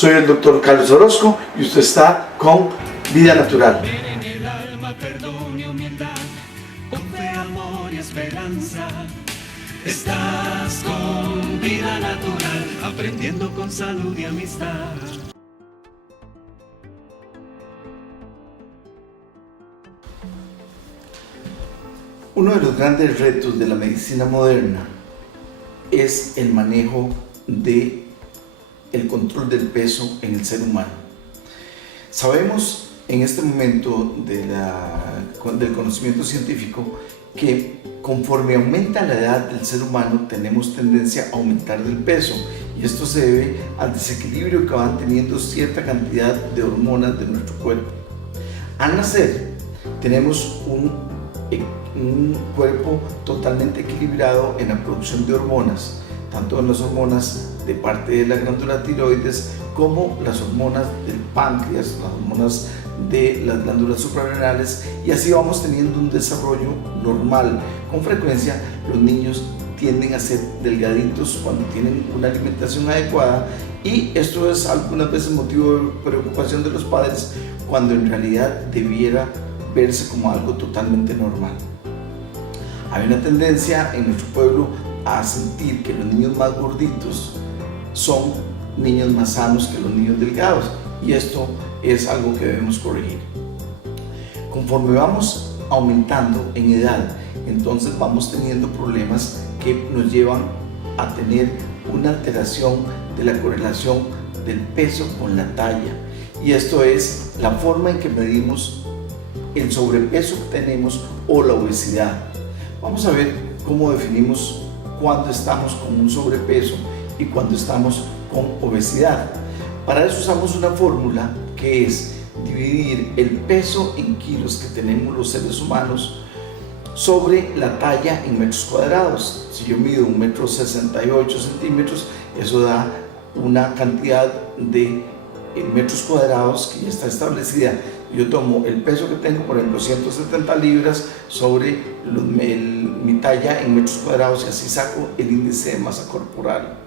Soy el doctor Carlos Orozco y usted está con Vida Natural. En el alma perdón y humildad, con fe, amor y esperanza. Estás con Vida Natural, aprendiendo con salud y amistad. Uno de los grandes retos de la medicina moderna es el manejo de el control del peso en el ser humano. Sabemos en este momento del conocimiento científico que conforme aumenta la edad del ser humano tenemos tendencia a aumentar del peso, y esto se debe al desequilibrio que van teniendo cierta cantidad de hormonas de nuestro cuerpo. Al nacer tenemos un cuerpo totalmente equilibrado en la producción de hormonas, tanto en las hormonas de parte de la glándula tiroides como las hormonas del páncreas, las hormonas de las glándulas suprarrenales, y así vamos teniendo un desarrollo normal. Con frecuencia los niños tienden a ser delgaditos cuando tienen una alimentación adecuada, y esto es algunas veces motivo de preocupación de los padres cuando en realidad debiera verse como algo totalmente normal. Hay una tendencia en nuestro pueblo a sentir que los niños más gorditos son niños más sanos que los niños delgados, y esto es algo que debemos corregir. Conforme vamos aumentando en edad, entonces vamos teniendo problemas que nos llevan a tener una alteración de la correlación del peso con la talla, y esto es la forma en que medimos el sobrepeso que tenemos o la obesidad. Vamos a ver cómo definimos cuando estamos con un sobrepeso y cuando estamos con obesidad. Para eso usamos una fórmula que es dividir el peso en kilos que tenemos los seres humanos sobre la talla en metros cuadrados. Si yo mido 1,68 m, eso da una cantidad de metros cuadrados que ya está establecida. Yo tomo el peso que tengo, por ejemplo 170 libras, sobre mi talla en metros cuadrados, y así saco el índice de masa corporal.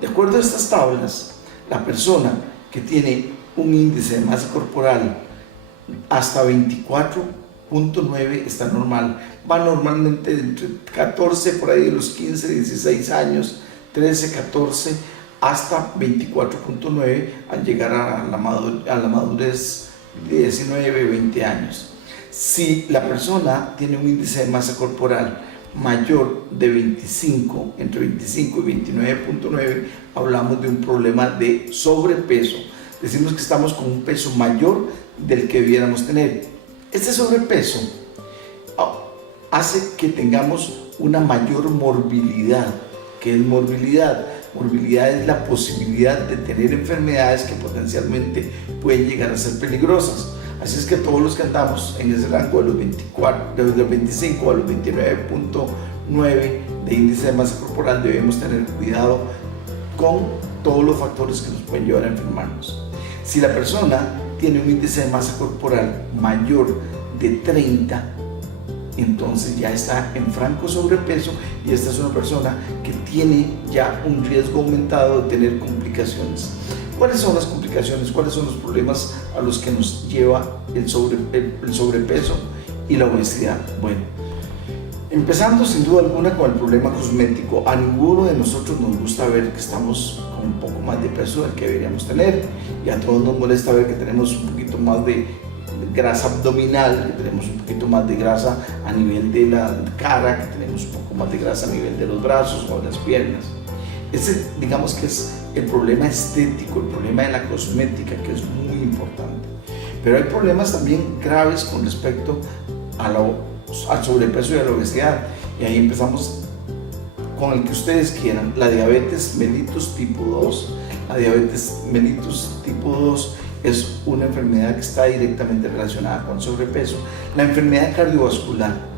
De acuerdo a estas tablas, la persona que tiene un índice de masa corporal hasta 24.9 está normal. Va normalmente entre 14, por ahí de los 15, 16 años, 13, 14, hasta 24.9 al llegar a la madurez de 19, 20 años. Si la persona tiene un índice de masa corporal mayor de 25, entre 25 y 29.9, hablamos de un problema de sobrepeso. Decimos que estamos con un peso mayor del que debiéramos tener. Este sobrepeso hace que tengamos una mayor morbilidad. ¿Qué es morbilidad? Morbilidad es la posibilidad de tener enfermedades que potencialmente pueden llegar a ser peligrosas. Así es que todos los que andamos en ese rango de los 25 a los 29.9 de índice de masa corporal debemos tener cuidado con todos los factores que nos pueden llevar a enfermarnos. Si la persona tiene un índice de masa corporal mayor de 30, entonces ya está en franco sobrepeso, y esta es una persona que tiene ya un riesgo aumentado de tener complicaciones. ¿Cuáles son las complicaciones? ¿Cuáles son los problemas a los que nos lleva el sobrepeso y la obesidad? Bueno, empezando sin duda alguna con el problema cosmético. A ninguno de nosotros nos gusta ver que estamos con un poco más de peso del que deberíamos tener, y a todos nos molesta ver que tenemos un poquito más de grasa abdominal, que tenemos un poquito más de grasa a nivel de la cara, que tenemos un poco más de grasa a nivel de los brazos o de las piernas. Ese, digamos que es el problema estético, el problema de la cosmética, que es muy importante. Pero hay problemas también graves con respecto al sobrepeso y a la obesidad, y ahí empezamos con el que ustedes quieran: la diabetes mellitus tipo 2. La diabetes mellitus tipo 2 es una enfermedad que está directamente relacionada con sobrepeso. La enfermedad cardiovascular.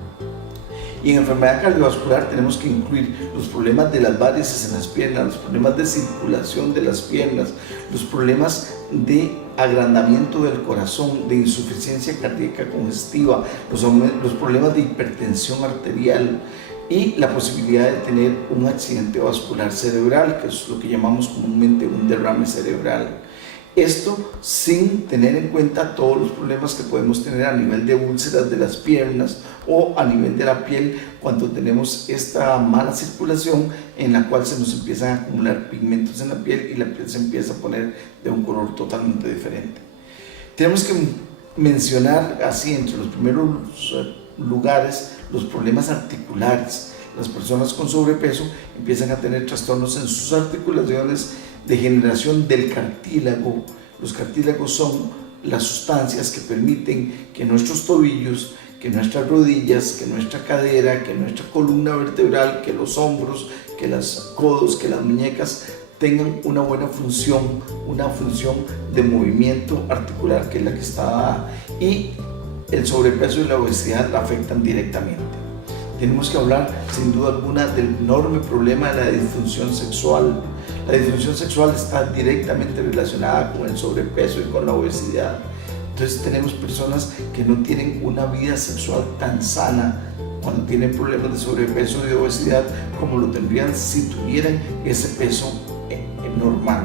Y en enfermedad cardiovascular tenemos que incluir los problemas de las varices en las piernas, los problemas de circulación de las piernas, los problemas de agrandamiento del corazón, de insuficiencia cardíaca congestiva, los problemas de hipertensión arterial y la posibilidad de tener un accidente vascular cerebral, que es lo que llamamos comúnmente un derrame cerebral. Esto sin tener en cuenta todos los problemas que podemos tener a nivel de úlceras de las piernas o a nivel de la piel cuando tenemos esta mala circulación en la cual se nos empiezan a acumular pigmentos en la piel y la piel se empieza a poner de un color totalmente diferente. Tenemos que mencionar así entre los primeros lugares los problemas articulares. Las personas con sobrepeso empiezan a tener trastornos en sus articulaciones, degeneración del cartílago. Los cartílagos son las sustancias que permiten que nuestros tobillos, que nuestras rodillas, que nuestra cadera, que nuestra columna vertebral, que los hombros, que los codos, que las muñecas tengan una buena función, una función de movimiento articular que es la que está dada, y el sobrepeso y la obesidad la afectan directamente. Tenemos que hablar sin duda alguna del enorme problema de la disfunción sexual. La disfunción sexual está directamente relacionada con el sobrepeso y con la obesidad. Entonces tenemos personas que no tienen una vida sexual tan sana cuando tienen problemas de sobrepeso y de obesidad como lo tendrían si tuvieran ese peso normal.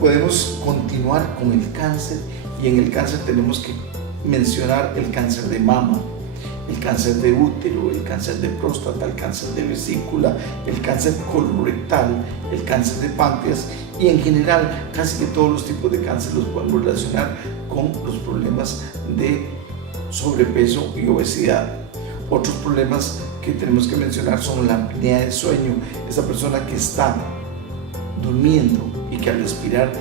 Podemos continuar con el cáncer, y en el cáncer tenemos que mencionar el cáncer de mama, el cáncer de útero, el cáncer de próstata, el cáncer de vesícula, el cáncer colorectal, el cáncer de páncreas, y en general casi que todos los tipos de cáncer los podemos relacionar con los problemas de sobrepeso y obesidad. Otros problemas que tenemos que mencionar son la apnea del sueño, esa persona que está durmiendo y que al respirar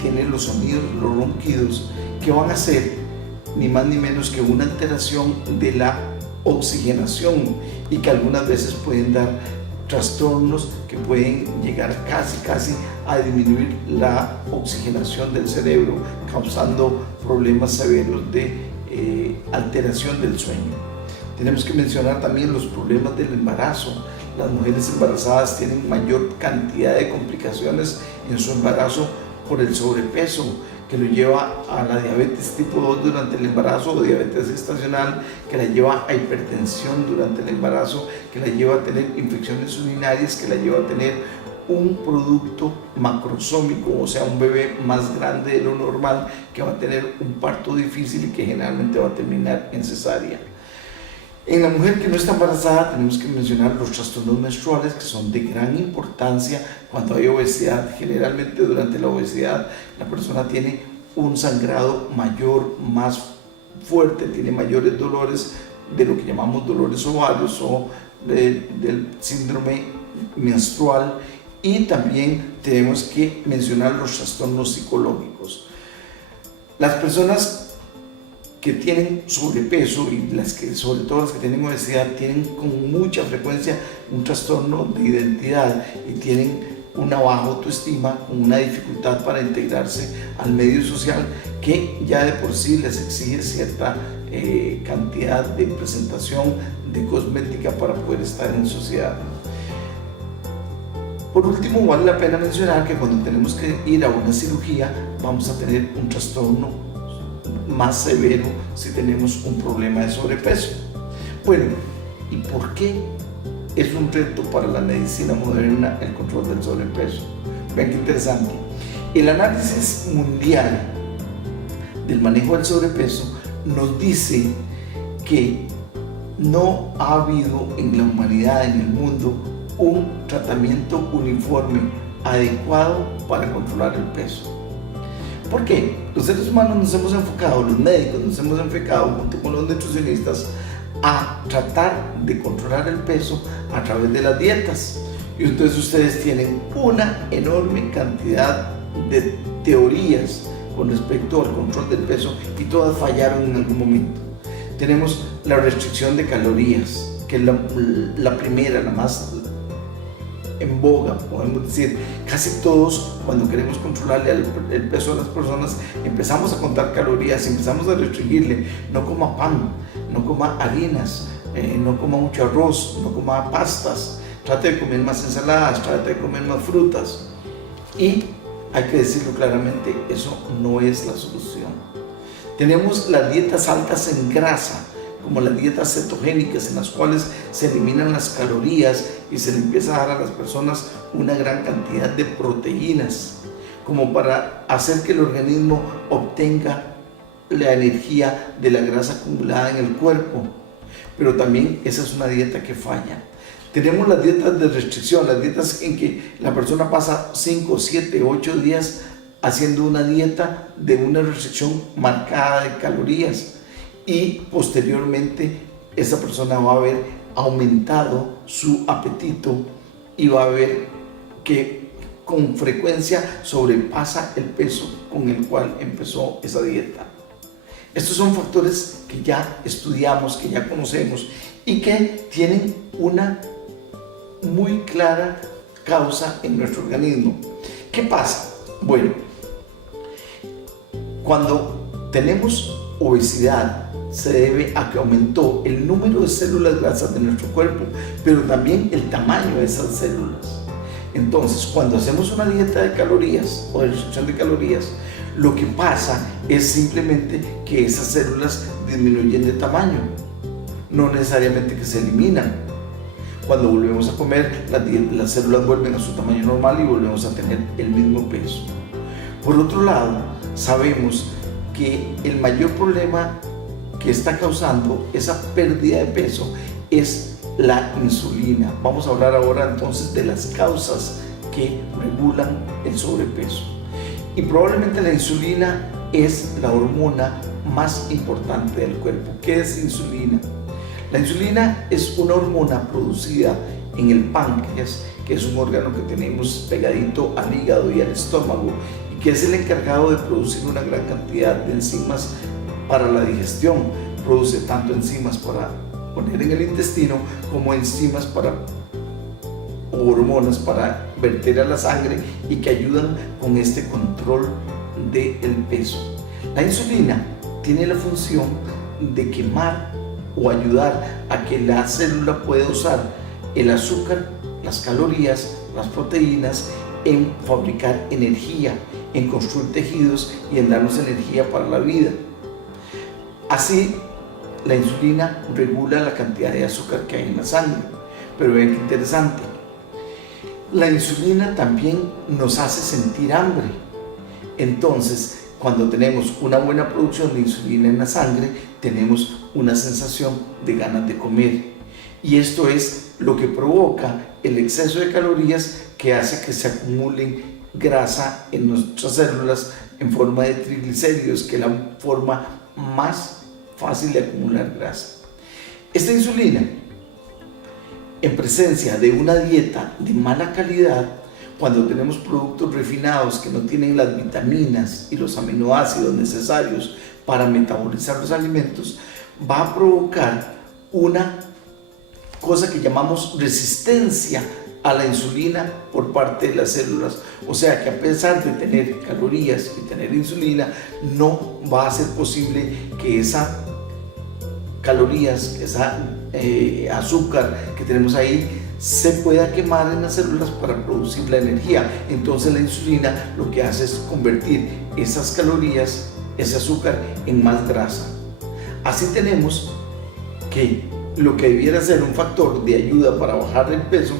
tiene los sonidos, los ronquidos, que van a ser ni más ni menos que una alteración de la oxigenación, y que algunas veces pueden dar trastornos que pueden llegar casi a disminuir la oxigenación del cerebro, causando problemas severos de alteración del sueño. Tenemos que mencionar también los problemas del embarazo. Las mujeres embarazadas tienen mayor cantidad de complicaciones en su embarazo por el sobrepeso, que lo lleva a la diabetes tipo 2 durante el embarazo, o diabetes gestacional, que la lleva a hipertensión durante el embarazo, que la lleva a tener infecciones urinarias, que la lleva a tener un producto macrosómico, o sea, un bebé más grande de lo normal, que va a tener un parto difícil y que generalmente va a terminar en cesárea. En la mujer que no está embarazada tenemos que mencionar los trastornos menstruales, que son de gran importancia cuando hay obesidad. Generalmente durante la obesidad la persona tiene un sangrado mayor, más fuerte, tiene mayores dolores de lo que llamamos dolores ovarios o del síndrome menstrual, y también tenemos que mencionar los trastornos psicológicos. Las personas que tienen sobrepeso y sobre todo las que tienen obesidad tienen con mucha frecuencia un trastorno de identidad y tienen una baja autoestima, una dificultad para integrarse al medio social, que ya de por sí les exige cierta cantidad de presentación de cosmética para poder estar en sociedad. Por último, vale la pena mencionar que cuando tenemos que ir a una cirugía vamos a tener un trastorno más severo si tenemos un problema de sobrepeso. Bueno, ¿y por qué es un reto para la medicina moderna el control del sobrepeso? Vean qué interesante. El análisis mundial del manejo del sobrepeso nos dice que no ha habido en la humanidad, en el mundo, un tratamiento uniforme adecuado para controlar el peso. ¿Por qué? Los seres humanos nos hemos enfocado, los médicos nos hemos enfocado junto con los nutricionistas a tratar de controlar el peso a través de las dietas. Y entonces ustedes tienen una enorme cantidad de teorías con respecto al control del peso y todas fallaron en algún momento. Tenemos la restricción de calorías, que es la primera, la más en boga, podemos decir. Casi todos, cuando queremos controlarle el peso de las personas, empezamos a contar calorías, empezamos a restringirle: no coma pan, no coma harinas, no coma mucho arroz, no coma pastas, trate de comer más ensaladas, trate de comer más frutas. Y hay que decirlo claramente, eso no es la solución. Tenemos las dietas altas en grasa, como las dietas cetogénicas, en las cuales se eliminan las calorías y se le empieza a dar a las personas una gran cantidad de proteínas, como para hacer que el organismo obtenga la energía de la grasa acumulada en el cuerpo. Pero también esa es una dieta que falla. Tenemos las dietas de restricción, las dietas en que la persona pasa 5, 7, 8 días haciendo una dieta de una restricción marcada de calorías, y posteriormente esa persona va a haber aumentado su apetito y va a ver que con frecuencia sobrepasa el peso con el cual empezó esa dieta. Estos son factores que ya estudiamos, que ya conocemos y que tienen una muy clara causa en nuestro organismo. ¿Qué pasa? Bueno, cuando tenemos obesidad se debe a que aumentó el número de células grasas de nuestro cuerpo, pero también el tamaño de esas células. Entonces, cuando hacemos una dieta de calorías o de restricción de calorías, lo que pasa es simplemente que esas células disminuyen de tamaño, no necesariamente que se eliminan. Cuando volvemos a comer, las células vuelven a su tamaño normal y volvemos a tener el mismo peso. Por otro lado, sabemos que el mayor problema que está causando esa pérdida de peso es la insulina. Vamos a hablar ahora entonces de las causas que regulan el sobrepeso. Y probablemente la insulina es la hormona más importante del cuerpo. ¿Qué es insulina? La insulina es una hormona producida en el páncreas, que es un órgano que tenemos pegadito al hígado y al estómago, y que es el encargado de producir una gran cantidad de enzimas para la digestión. Produce tanto enzimas para poner en el intestino como enzimas o hormonas para verter a la sangre y que ayudan con este control del peso. La insulina tiene la función de quemar o ayudar a que la célula pueda usar el azúcar, las calorías, las proteínas en fabricar energía, en construir tejidos y en darnos energía para la vida. Así, la insulina regula la cantidad de azúcar que hay en la sangre. Pero vean qué interesante. La insulina también nos hace sentir hambre. Entonces, cuando tenemos una buena producción de insulina en la sangre, tenemos una sensación de ganas de comer. Y esto es lo que provoca el exceso de calorías que hace que se acumulen grasa en nuestras células en forma de triglicéridos, que es la forma más fácil de acumular grasa. Esta insulina, en presencia de una dieta de mala calidad, cuando tenemos productos refinados que no tienen las vitaminas y los aminoácidos necesarios para metabolizar los alimentos, va a provocar una cosa que llamamos resistencia a la insulina por parte de las células. O sea que a pesar de tener calorías y tener insulina, no va a ser posible que esas calorías, esa azúcar que tenemos ahí, se pueda quemar en las células para producir la energía. Entonces la insulina lo que hace es convertir esas calorías, ese azúcar, en más grasa. Así tenemos que lo que debiera ser un factor de ayuda para bajar el peso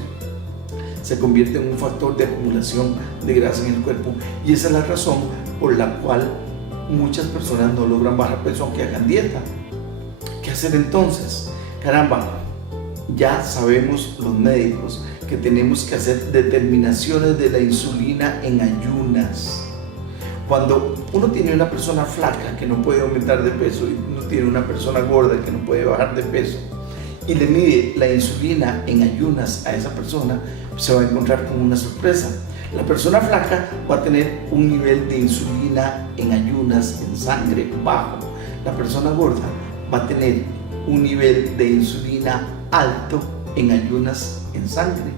se convierte en un factor de acumulación de grasa en el cuerpo, y esa es la razón por la cual muchas personas no logran bajar peso aunque hagan dieta. ¿Qué hacer entonces? Caramba, ya sabemos los médicos que tenemos que hacer determinaciones de la insulina en ayunas. Cuando uno tiene una persona flaca que no puede aumentar de peso y uno tiene una persona gorda que no puede bajar de peso y le mide la insulina en ayunas a esa persona, se va a encontrar con una sorpresa. La persona flaca va a tener un nivel de insulina en ayunas, en sangre, bajo. La persona gorda va a tener un nivel de insulina alto en ayunas, en sangre.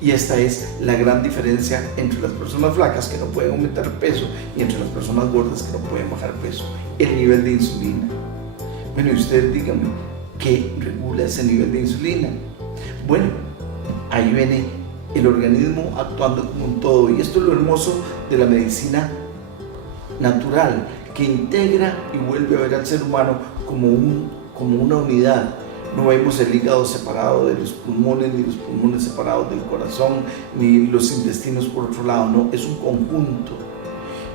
Y esta es la gran diferencia entre las personas flacas que no pueden aumentar peso y entre las personas gordas que no pueden bajar peso: el nivel de insulina. Bueno, y ustedes díganme, ¿qué regula ese nivel de insulina? Bueno, ahí viene el organismo actuando como un todo, y esto es lo hermoso de la medicina natural, que integra y vuelve a ver al ser humano como una unidad. No vemos el hígado separado de los pulmones, ni los pulmones separados del corazón, ni los intestinos por otro lado. No, es un conjunto.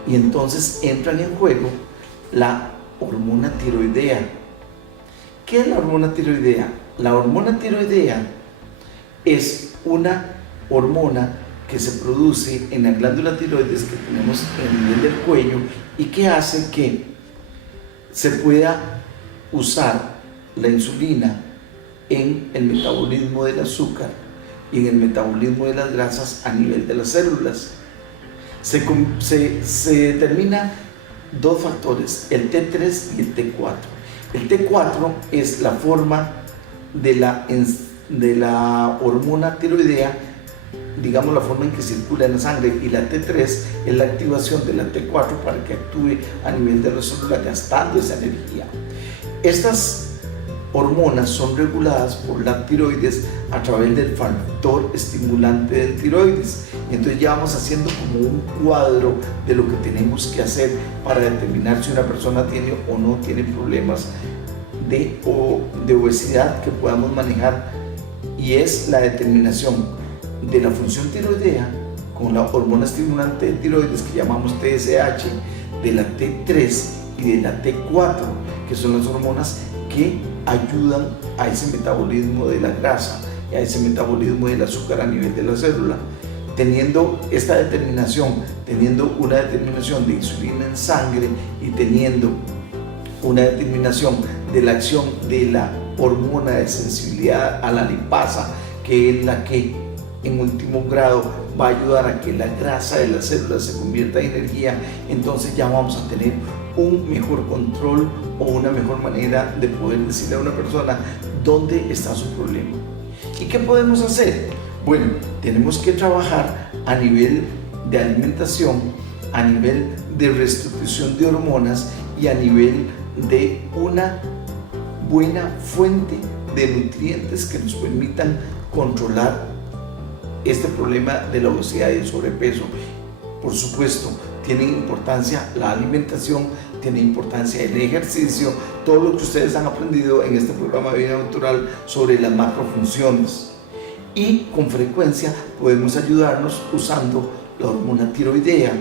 y entonces entran en juego la hormona tiroidea. ¿Qué es la hormona tiroidea? La hormona tiroidea es una hormona que se produce en la glándula tiroides que tenemos en el nivel del cuello y que hace que se pueda usar la insulina en el metabolismo del azúcar y en el metabolismo de las grasas a nivel de las células. Se determina dos factores, el T3 y el T4. El T4 es la forma de la hormona tiroidea, digamos la forma en que circula en la sangre, y la T3 es la activación de la T4 para que actúe a nivel de la célula gastando esa energía. Estas hormonas son reguladas por la tiroides a través del factor estimulante del tiroides. Entonces ya vamos haciendo como un cuadro de lo que tenemos que hacer para determinar si una persona tiene o no tiene problemas de obesidad que podamos manejar, y es la determinación de la función tiroidea con la hormona estimulante de tiroides que llamamos TSH, de la T3 y de la T4, que son las hormonas que ayudan a ese metabolismo de la grasa y a ese metabolismo del azúcar a nivel de la célula. Teniendo esta determinación, teniendo una determinación de insulina en sangre y teniendo una determinación de la acción de la hormona de sensibilidad a la lipasa, que es la que en último grado va a ayudar a que la grasa de las células se convierta en energía, entonces ya vamos a tener un mejor control o una mejor manera de poder decirle a una persona dónde está su problema. ¿Y qué podemos hacer? Bueno, tenemos que trabajar a nivel de alimentación, a nivel de restitución de hormonas y a nivel de una buena fuente de nutrientes que nos permitan controlar este problema de la obesidad y el sobrepeso. Por supuesto, tiene importancia la alimentación, tiene importancia el ejercicio, todo lo que ustedes han aprendido en este programa de Vida Natural sobre las macrofunciones. Y con frecuencia podemos ayudarnos usando la hormona tiroidea,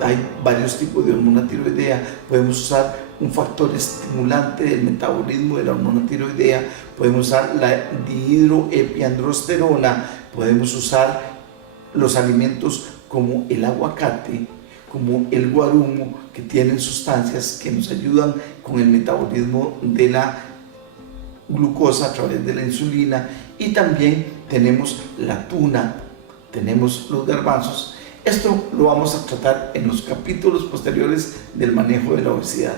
hay varios tipos de hormona tiroidea. Podemos usar un factor estimulante del metabolismo de la hormona tiroidea, podemos usar la dihidroepiandrosterona, podemos usar los alimentos como el aguacate, como el guarumo, que tienen sustancias que nos ayudan con el metabolismo de la glucosa a través de la insulina, y también tenemos la tuna, tenemos los garbanzos. Esto lo vamos a tratar en los capítulos posteriores del manejo de la obesidad.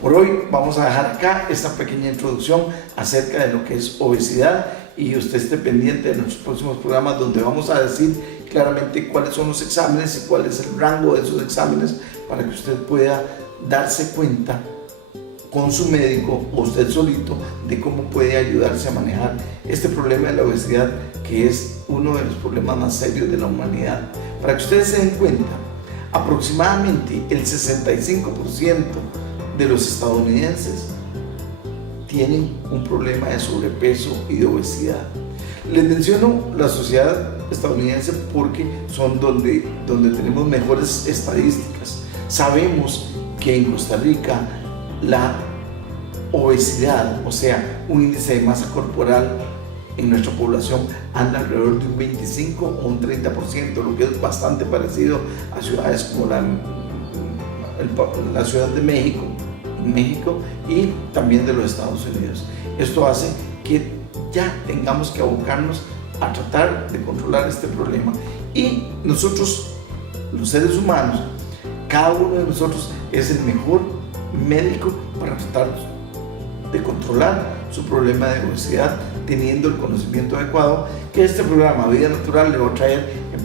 Por hoy vamos a dejar acá esta pequeña introducción acerca de lo que es obesidad, y usted esté pendiente de nuestros próximos programas donde vamos a decir claramente cuáles son los exámenes y cuál es el rango de esos exámenes para que usted pueda darse cuenta con su médico o usted solito de cómo puede ayudarse a manejar este problema de la obesidad, que es uno de los problemas más serios de la humanidad. Para que ustedes se den cuenta, aproximadamente el 65% de los estadounidenses tienen un problema de sobrepeso y de obesidad. Les menciono la sociedad estadounidense porque son donde tenemos mejores estadísticas. Sabemos que en Costa Rica la obesidad, o sea, un índice de masa corporal en nuestra población anda alrededor de un 25 o un 30%, lo que es bastante parecido a ciudades como la Ciudad de México y también de los Estados Unidos. Esto hace que ya tengamos que abocarnos a tratar de controlar este problema, y nosotros, los seres humanos, cada uno de nosotros es el mejor médico para tratar de controlar su problema de obesidad, teniendo el conocimiento adecuado que este programa Vida Natural le va a traer en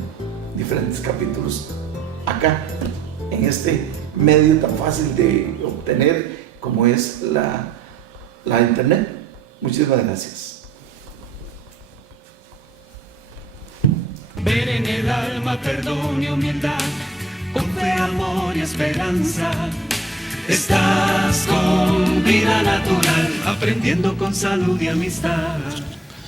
diferentes capítulos acá, en este medio tan fácil de obtener como es la internet. Muchísimas gracias. Ver en el alma perdón y humildad, con fe, amor y esperanza. Estás con Vida Natural, aprendiendo con salud y amistad.